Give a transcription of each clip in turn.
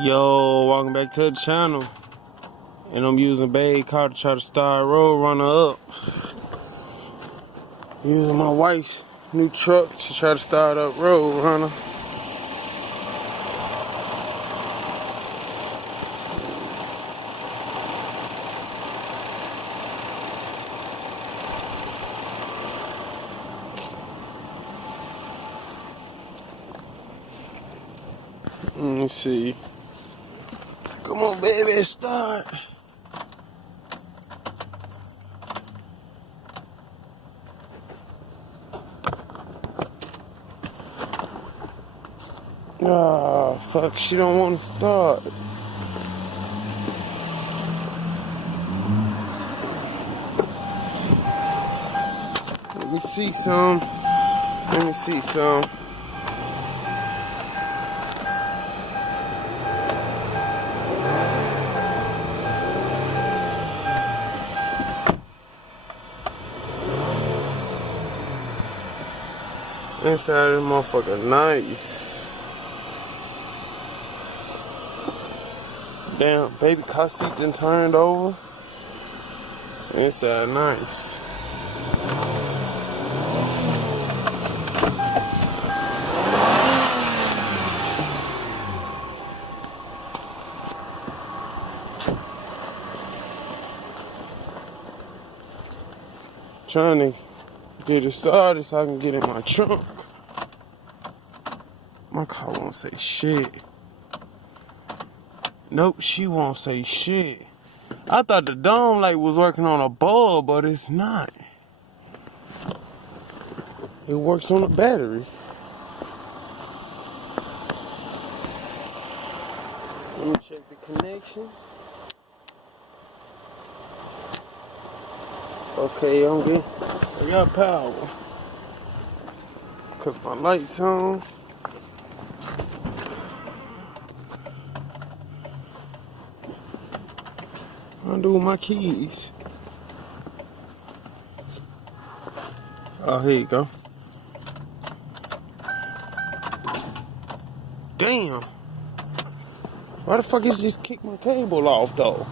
Yo, welcome back to the channel. And I'm using Babe car to try to start Roadrunner up. Using my wife's new truck to try to start up Roadrunner. Let me see. Come on, baby, start. Ah, fuck, she don't want to start. Let me see some. Let me see some. Inside of this motherfucker nice. Damn, baby car seat done turned over. Inside nice. Trying to get it started so I can get in my trunk. My car won't say shit. Nope, she won't say shit. I thought the dome light was working on a bulb, but it's not. It works on the battery. Let me check the connections. Okay, I got power. Cut my lights on. Undo my keys. Oh, here you go. Damn. Why the fuck is just kick my cable off though?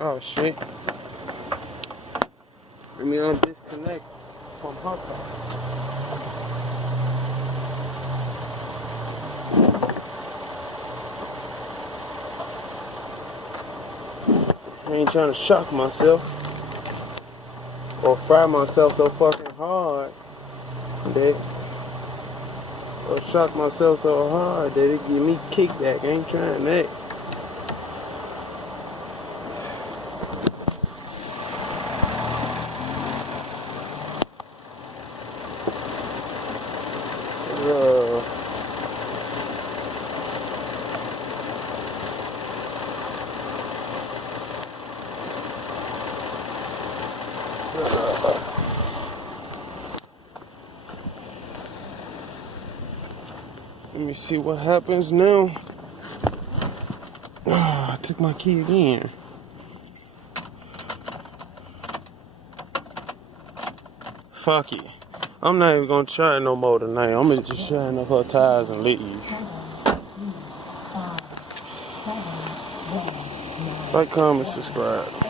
Oh shit. Let me disconnect from her car. I ain't trying to shock myself or fry myself so fucking hard that or shock myself so hard that it give me kickback. I ain't trying that. Let me see what happens now. Oh, I took my key again. Fuck it. I'm not even gonna try no more tonight. I'm gonna just shine up her tires and leave. Like, comment, subscribe.